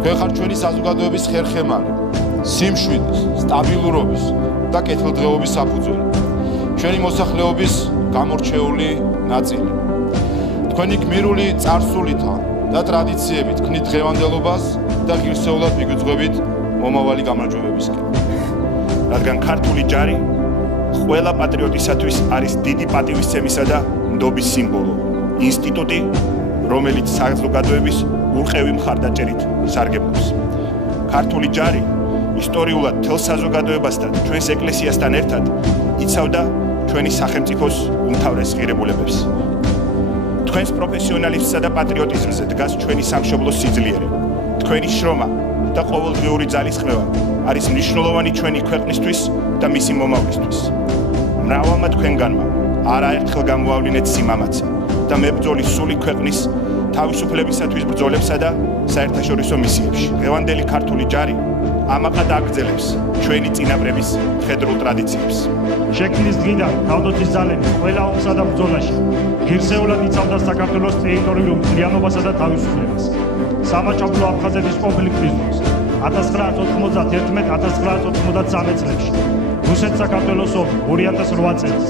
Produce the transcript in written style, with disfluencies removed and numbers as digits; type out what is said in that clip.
თქვენ ხართ ჩვენი საზოგადოების ხერხემალი, სიმშვიდის, სტაბილურობის და კეთილდღეობის საფუძველი. ჩვენი მოსახლეობის გამორჩეული ნაწილი. თქვენი გმირული წარსულითა და ტრადიციებით ქმნით დღევანდელობას და ღირსეულად მიგვიძღვებით მომავალი გამარჯვებებისკენ. რადგან ქართული ჯარი ყველა პატრიოტისათვის არის დიდი პატივისცემისა და ნდობის სიმბოლო. ინსტიტუტი, რომელიც საზოგადოების ურყევი მხარდაჭერით სარგებლობს. ქართული ჯარი ისტორიულად მთელ საზოგადოებასთან, ჩვენს ეკლესიასთან ერთად იცავდა ჩვენი სახელმწიფოს უმთავრეს ღირებულებებს. თქვენს პროფესიონალიზმსა და პატრიოტიზმზე დგას ჩვენი სამშობლოს სიძლიერე. თქვენი შრომა და ყოველდღიური ძალისხმევა არის მნიშვნელოვანი ჩვენი ქვეყნისთვის და მისი მომავლისთვის. მრავალმა თქვენგანმა არაერთხელ გამოავლინეთ სიმამაცე და მებრძოლი სული ქვეყნის თავისუფლებისათვის ბრძოლებსა და საერთაშორისო მისიებში. დღევანდელი ქართული ჯარი ამაყად აგრძელებს ჩვენი წინაპრების მხედრულ ტრადიციებს. შექმნის დღიდან თავდაცვის ძალები ყველა ომსა და ბრძოლაში ღირსეულად იცავდა საქართველოს ტერიტორიულ მთლიანობასა და თავისუფლებას. სამაჩაბლო აფხაზეთის კონფლიქტის დროს 1991-1993 წლებში რუსეთ-საქართველოს ომი 2008 წელს